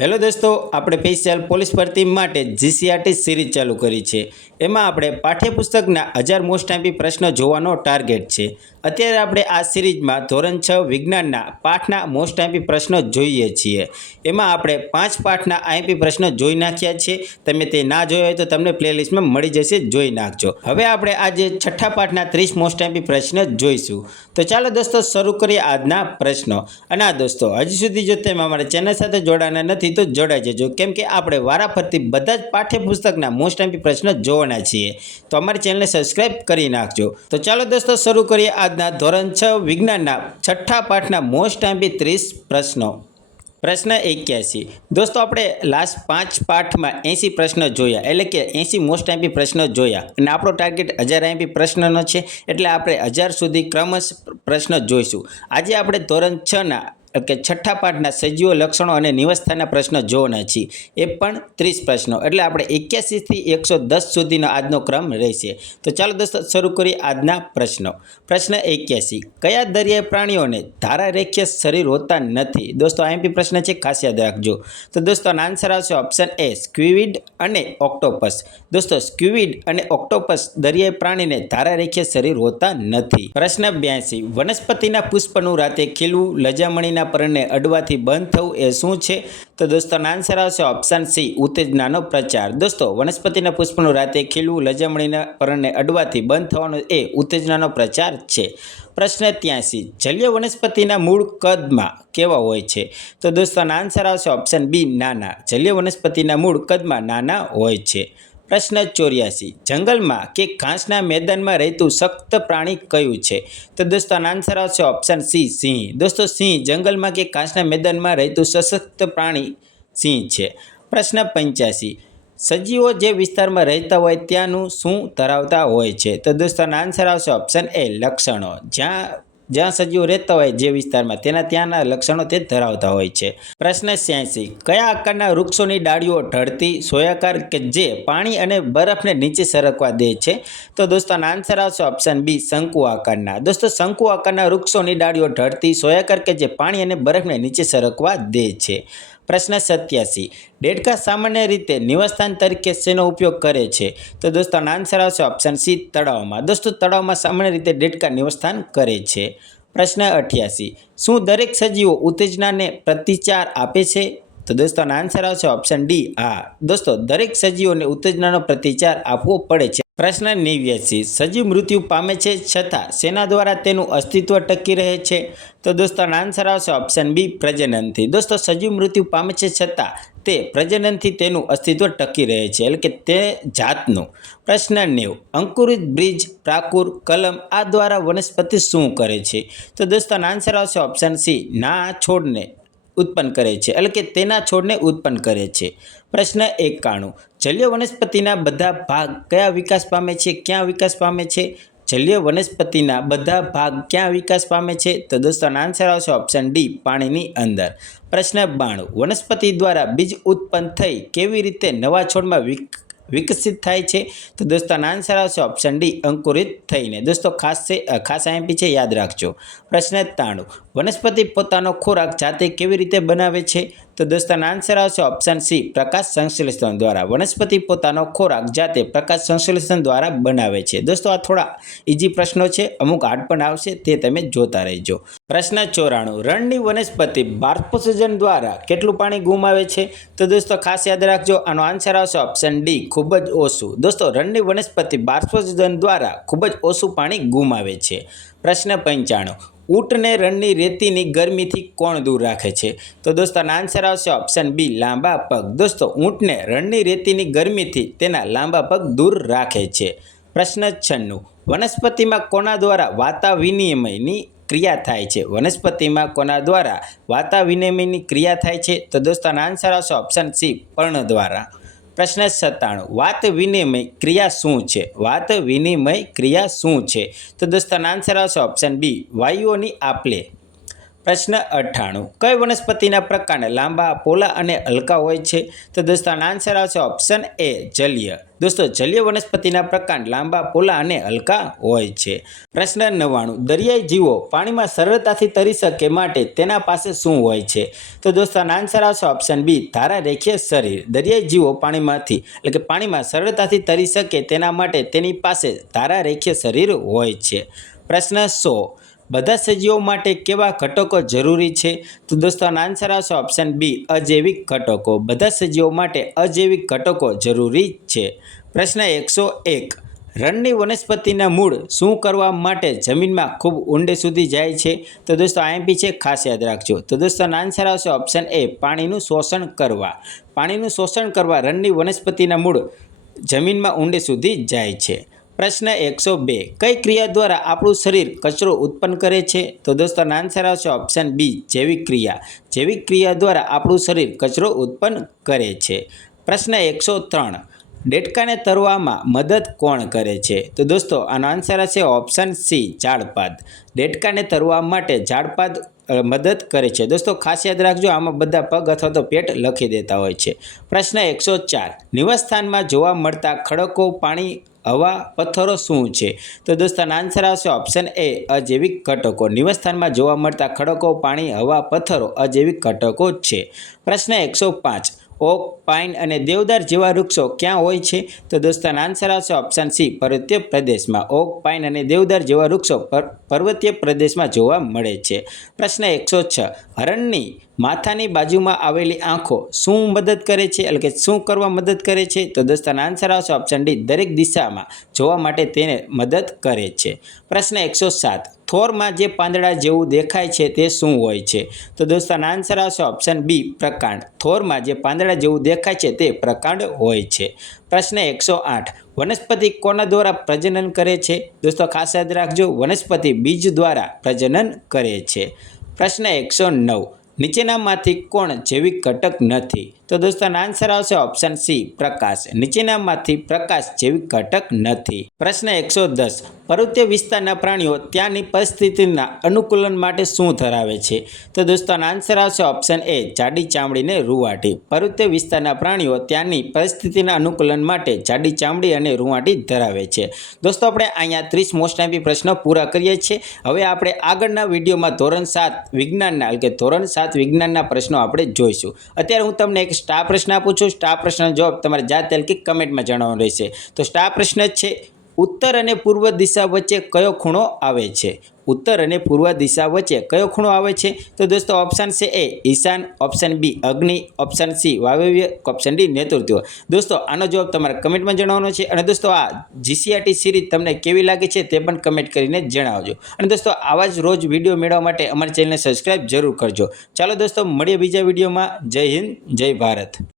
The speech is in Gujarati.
હેલો દોસ્તો, આપણે સ્પેશિયલ પોલીસ ભરતી માટે જીસીઆરટી સિરીઝ ચાલુ કરી છે. એમાં આપણે પાઠ્યપુસ્તકના હજાર મોસ્ટ આઈપી પ્રશ્નો જોવાનો ટાર્ગેટ છે. અત્યારે આપણે આ સિરીઝમાં ધોરણ છ વિજ્ઞાનના પાઠના મોસ્ટ આઈપી પ્રશ્નો જોઈએ છીએ. એમાં આપણે પાંચ પાઠના આઈપી પ્રશ્નો જોઈ નાખ્યા છે. તમે તે ના જોયા હોય તો તમને પ્લેલિસ્ટમાં મળી જશે, જોઈ નાખજો. હવે આપણે આજે છઠ્ઠા પાઠના ત્રીસ મોસ્ટ આઈપી પ્રશ્ન જોઈશું. તો ચાલો દોસ્તો, શરૂ કરીએ આજના પ્રશ્નો. અને આ દોસ્તો, હજી સુધી જો તમે અમારા ચેનલ સાથે જોડાના નથી તો જોડાઈ જજો. કેમ કે આપણે વારાફરતી બધા જ પાઠ્યપુસ્તકના મોસ્ટ આઈપી પ્રશ્ન જોવાના છીએ. તો અમારી ચેનલને સબસ્ક્રાઇબ કરી નાખજો. તો ચાલો દોસ્તો શરૂ કરીએ આજના ધોરણ છ વિજ્ઞાનના છઠ્ઠા પાઠના મોસ્ટ આઈપી ત્રીસ પ્રશ્નો. પ્રશ્ન એક્યાસી. દોસ્તો આપણે લાસ્ટ પાંચ પાઠમાં એંસી પ્રશ્ન જોયા. એટલે કે એંસી મોસ્ટ એમ્પી પ્રશ્નો જોયા. અને આપણો ટાર્ગેટ હજાર એમ્પી પ્રશ્નનો છે. એટલે આપણે હજાર સુધી ક્રમશ પ્રશ્ન જોઈશું. આજે આપણે ધોરણ છના કે છઠ્ઠા પાઠના સજીવો લક્ષણો અને નિવસ્થાના પ્રશ્નો જોવાના છે. એ પણ ત્રીસ પ્રશ્નો. એટલે આપણે એક્યાસીથી એકસો દસ સુધીનો આજનો ક્રમ રહેશે. તો ચાલો દોસ્તો, શરૂ કરીએ આજના પ્રશ્નો. પ્રશ્ન એક્યાસી. કયા દરિયાઈ પ્રાણીઓને ધારા રેખીય શરીર હોતા નથી? દોસ્તો આઈએમપી પ્રશ્ન છે, ખાસ યાદ રાખજો. તો દોસ્તો, આનો આન્સર આવશે ઓપ્શન એ સ્ક્યુવિડ અને ઓક્ટોપસ દોસ્તો સ્ક્યુવિડ અને ઓક્ટોપસ દરિયાઈ પ્રાણીને ધારા રેખીય શરીર હોતા નથી. પ્રશ્ન બ્યાસી. વનસ્પતિના પુષ્પનું રાતે ખીલવું, લજામણીના પરણને અડવાથી બંધ થવું એ શું છે? તો દોસ્તો આન્સર આવશે ઓપ્શન સી ઉત્તેજનાનો પ્રચાર. દોસ્તો, વનસ્પતિના પુષ્પનું રાતે ખીલવું લજામણીના પરણને અડવાથી બંધ થવાનો એ ઉત્તેજનાનો પ્રચાર છે. પ્રશ્ન ત્યાંસી, જલીય વનસ્પતિના મૂળ કદમાં કેવા હોય છે? તો દોસ્તો આન્સર આવશે ઓપ્શન બી નાના. જલીય વનસ્પતિના મૂળ કદમાં નાના હોય છે. પ્રશ્ન ચોર્યાસી. જંગલમાં કે ઘાસના મેદાનમાં રહેતું સખ્ત પ્રાણી કયું છે? તો દોસ્તો, આનો આન્સર આવશે ઓપ્શન સી, સિંહ. દોસ્તો, સિંહ જંગલમાં કે ઘાસના મેદાનમાં રહેતું સશક્ત પ્રાણી સિંહ છે? પ્રશ્ન પંચ્યાસી. સજીવો જે વિસ્તારમાં રહેતા હોય ત્યાંનું શું ધરાવતા હોય છે? તો દોસ્તો, આનો આન્સર આવશે ઓપ્શન એ, લક્ષણો. જ્યાં જ્યાં સજીવો રહેતા હોય જે વિસ્તારમાં તેના ત્યાંના લક્ષણો તે ધરાવતા હોય છે. પ્રશ્ન સ્યાસી કયા આકારના વૃક્ષોની ડાળીઓ ઢળતી, સોયાકાર કે જે પાણી અને બરફને નીચે સરકવા દે છે? તો દોસ્તો આન્સર આવશે ઓપ્શન બી શંકુ આકારના. દોસ્તો, શંકુ આકારના વૃક્ષોની ડાળીઓ ઢળતી, સોયાકાર કે જે પાણી અને બરફને નીચે સરકવા દે છે. પ્રશ્ન સત્યાસી. ડેડકા સામાન્ય રીતે નિવાસસ્થાન તરીકે શેનો ઉપયોગ કરે છે? તો દોસ્તો, આનો આન્સર આવશે ઓપ્શન સી, તળાવમાં. દોસ્તો, તળાવમાં સામાન્ય રીતે ડેડકા નિવાસસ્થાન કરે છે. પ્રશ્ન અઠ્યાસી. શું દરેક સજીવો ઉત્તેજનાને પ્રતિચાર આપે છે? તો દોસ્તો, આનો આન્સર આવશે ઓપ્શન ડી હા દોસ્તો, દરેક સજીવોને ઉત્તેજનાનો પ્રતિચાર આપવો પડે છે. પ્રશ્ન નેવ્યાસી. સજીવ મૃત્યુ પામે છે છતાં સેના દ્વારા તેનું અસ્તિત્વ ટકી રહે છે. તો દોસ્તો, આનો આન્સર આવશે ઓપ્શન બી પ્રજનનથી. દોસ્તો, સજીવ મૃત્યુ પામે છે છતાં તે પ્રજનનથી તેનું અસ્તિત્વ ટકી રહે છે, એટલે કે તે જાતનું. પ્રશ્ન નેવ, અંકુરિત બ્રિજ, પ્રાકુર, કલમ આ દ્વારા વનસ્પતિ શું કરે છે? તો દોસ્તો, આનો આન્સર આવશે ઓપ્શન સી ના છોડને ઉત્પન્ન કરે છે, એટલે કે તેના છોડને ઉત્પન્ન કરે છે. પ્રશ્ન એકાણું. જલીય વનસ્પતિના બધા ભાગ કયા વિકાસ પામે છે, ક્યાં વિકાસ પામે છે? જલીય વનસ્પતિના બધા ભાગ ક્યાં વિકાસ પામે છે? તો દોસ્તો, આનો આન્સર આવશે ઓપ્શન ડી પાણીની અંદર. પ્રશ્ન બાણું. વનસ્પતિ દ્વારા બીજ ઉત્પન્ન થઈ કેવી રીતે નવા છોડમાં વિક, વિકસિત થાય છે? તો દોસ્તો, આનો આન્સર આવશે ઓપ્શન ડી અંકુરિત થઈને. દોસ્તો, ખાસ છે, ખાસ આઈએમપી છે, યાદ રાખજો. પ્રશ્ન ત્રાણું વનસ્પતિ પોતાનો ખોરાક જાતે કેવી રીતે બનાવે છે? તો દોસ્તો આન્સર આવશે ઓપ્શન સી પ્રકાશ સંશ્લેષણ દ્વારા. વનસ્પતિ પોતાનો ખોરાક જાતે પ્રકાશ સંશ્લેષણ દ્વારા બનાવે છે. દોસ્તો, આ થોડા ઇઝી પ્રશ્નો છે. અમુક હાર્ડ પણ આવશે. તે તમે જોતા રહેજો. પ્રશ્ન ચોરાણું. રણની વનસ્પતિ બાષ્પોત્સર્જન દ્વારા કેટલું પાણી ગુમાવે છે? તો દોસ્તો, ખાસ યાદ રાખજો, આનો આન્સર આવશે ઓપ્શન ડી ખૂબ જ ઓછું. દોસ્તો, રણની વનસ્પતિ બાષ્પોત્સર્જન દ્વારા ખૂબ જ ઓછું પાણી ગુમાવે છે. પ્રશ્ન પંચાણું. ઊંટને રણની રેતીની ગરમીથી કોણ દૂર રાખે છે? તો દોસ્તો આનો આન્સર આવશે ઓપ્શન બી લાંબા પગ. દોસ્તો, ઊંટને રણની રેતીની ગરમીથી તેના લાંબા પગ દૂર રાખે છે. પ્રશ્ન છન્નું. વનસ્પતિમાં કોના દ્વારા વાતા વિનિમયની ક્રિયા થાય છે? વનસ્પતિમાં કોના દ્વારા વાતા વિનિમયની ક્રિયા થાય છે? તો દોસ્તોનો આન્સર આવશે ઓપ્શન સી પર્ણ દ્વારા. પ્રશ્ન સત્તાણું. વાત વિનિમય ક્રિયા શું છે? વાત વિનિમય ક્રિયા શું છે? તો દોસ્તો, આન્સર આવશે ઓપ્શન બી વાયુઓની આપલે. પ્રશ્ન અઠ્ઠાણું. કઈ વનસ્પતિના પ્રકાંડ લાંબા, પોલા અને હલકા હોય છે? તો દોસ્તો, આનો આન્સર આવશે ઓપ્શન એ જલીય. દોસ્તો, જલીય વનસ્પતિના પ્રકાંડ લાંબા, પોલા અને હલકા હોય છે. પ્રશ્ન નવ્વાણું. દરિયાઈ જીવો પાણીમાં સરળતાથી તરી શકે માટે તેના પાસે શું હોય છે? તો દોસ્તો, આનો આન્સર આવશે ઓપ્શન બી ધારા રેખીય શરીર. દરિયાઈ જીવો પાણીમાંથી, એટલે કે પાણીમાં સરળતાથી તરી શકે તેના માટે તેની પાસે ધારા રેખીય શરીર હોય છે. પ્રશ્ન સો. બધા સજીવો માટે કેવા ઘટકો જરૂરી છે? તો દોસ્તો, આનો આન્સર આવશે ઓપ્શન બી અજૈવિક ઘટકો. બધા સજીવો માટે અજૈવિક ઘટકો જરૂરી છે. પ્રશ્ન એકસો એક, રણની વનસ્પતિના મૂળ શું કરવા માટે જમીનમાં ખૂબ ઊંડે સુધી જાય છે? તો દોસ્તો આઈએમપી છે, ખાસ યાદ રાખજો. તો દોસ્તો, આનો આન્સર આવશે ઓપ્શન એ પાણીનું શોષણ કરવા. પાણીનું શોષણ કરવા રણની વનસ્પતિના મૂળ જમીનમાં ઊંડે સુધી જાય છે. પ્રશ્ન એકસો બે. કઈ ક્રિયા દ્વારા આપણું શરીર કચરો ઉત્પન્ન કરે છે? તો દોસ્તો આન્સર આવશે ઓપ્શન બી જૈવિક ક્રિયા. જૈવિક ક્રિયા દ્વારા આપણું શરીર કચરો ઉત્પન્ન કરે છે. પ્રશ્ન એકસો ત્રણ. ડેટકાને તરવામાં મદદ કોણ કરે છે? તો દોસ્તો, આનો આન્સર હશે ઓપ્શન સી ઝાડપાદ. ડેટકાને તરવા માટે ઝાડપાદ મદદ કરે છે. દોસ્તો, ખાસ યાદ રાખજો, આમાં બધા પગ અથવા તો પેટ લખી દેતા હોય છે. પ્રશ્ન એકસો ચાર. નિવાસસ્થાનમાં જોવા મળતા ખડકો, પાણી હવા પથ્થરો શું છે? તો દોસ્તાનો આન્સર આવશે ઓપ્શન એ અજૈવિક ઘટકો. નિવાસસ્થાનમાં જોવા મળતા ખડકો, પાણી, હવા, પથ્થરો અજૈવિક ઘટકો છે. પ્રશ્ન એકસો પાંચ. ઓક, પાઇન અને દેવદાર જેવા વૃક્ષો ક્યાં હોય છે? તો દોસ્તાનો આન્સર આવશે ઓપ્શન સી પર્વતીય પ્રદેશમાં. ઓક, પાઇન અને દેવદાર જેવા વૃક્ષો પર- પર્વતીય પ્રદેશમાં જોવા મળે છે. પ્રશ્ન એકસો છ. હરણની માથાની બાજુમાં આવેલી આંખો શું મદદ કરે છે? એટલે કે શું કરવા મદદ કરે છે? તો દોસ્તાનો આન્સર આવશે ઓપ્શન ડી દરેક દિશામાં જોવા માટે તેને મદદ કરે છે. પ્રશ્ન એકસો સાત. થોરમાં જે પાંદડા જેવું દેખાય છે તે શું હોય છે? તો દોસ્તોનો આન્સર આવશે ઓપ્શન બી પ્રકાંડ. થોરમાં જે પાંદડા જેવું દેખાય છે તે પ્રકાંડ હોય છે. પ્રશ્ન એકસો આઠ. વનસ્પતિ કોના દ્વારા પ્રજનન કરે છે? દોસ્તો, ખાસ યાદ રાખજો, વનસ્પતિ બીજ દ્વારા પ્રજનન કરે છે. પ્રશ્ન એકસો નવ. નીચેનામાંથી કોણ જૈવિક ઘટક નથી? તો દોસ્તોનો આન્સર આવશે ઓપ્શન સી પ્રકાશ. નીચેનામાંથી પ્રકાશ જેવી ઘટક નથી. પ્રશ્ન એકસો દસ. પર્વતીય વિસ્તારના પ્રાણીઓ ત્યાંની પરિસ્થિતિના અનુકૂલન માટે શું ધરાવે છે? તો દોસ્તોનો આન્સર આવશે ઓપ્શન એ જાડી ચામડીને રૂવાટી. પર્વતીય વિસ્તારના પ્રાણીઓ ત્યાંની પરિસ્થિતિના અનુકૂલન માટે જાડી ચામડી અને રૂવાટી ધરાવે છે. દોસ્તો આપણે અહીંયા ત્રીસ મોસ્ટ એમ્પી પ્રશ્નો પૂરા કરીએ છીએ. હવે આપણે આગળના વિડીયોમાં ધોરણ સાત વિજ્ઞાનના, એટલે કે ધોરણ સાત વિજ્ઞાનના પ્રશ્નો આપણે જોઈશું. અત્યારે હું તમને એક સ્ટાર પ્રશ્ન આપું છું. સ્ટાર પ્રશ્નનો જવાબ તમારે જાતે કે કમેન્ટમાં જણાવવાનો રહેશે. તો સ્ટાર પ્રશ્ન જ છે. ઉત્તર અને પૂર્વ દિશા વચ્ચે કયો ખૂણો આવે છે? ઉત્તર અને પૂર્વ દિશા વચ્ચે કયો ખૂણો આવે છે? તો દોસ્તો ઓપ્શન છે એ ઈશાન ઓપ્શન બી અગ્નિ ઓપ્શન સી વાયવ્ય ઓપ્શન ડી નેતૃત્વ. દોસ્તો, આનો જવાબ તમારે કમેન્ટમાં જણાવવાનો છે અને દોસ્તો આ જીસીઆરટી સિરીઝ તમને કેવી લાગે છે તે પણ કમેન્ટ કરીને જણાવજો. અને દોસ્તો, આવા જ રોજ વીડિયો મેળવવા માટે અમારી ચેનલને સબસ્ક્રાઇબ જરૂર કરજો. ચાલો દોસ્તો, મળીએ બીજા વિડીયોમાં જય હિન્દ, જય ભારત.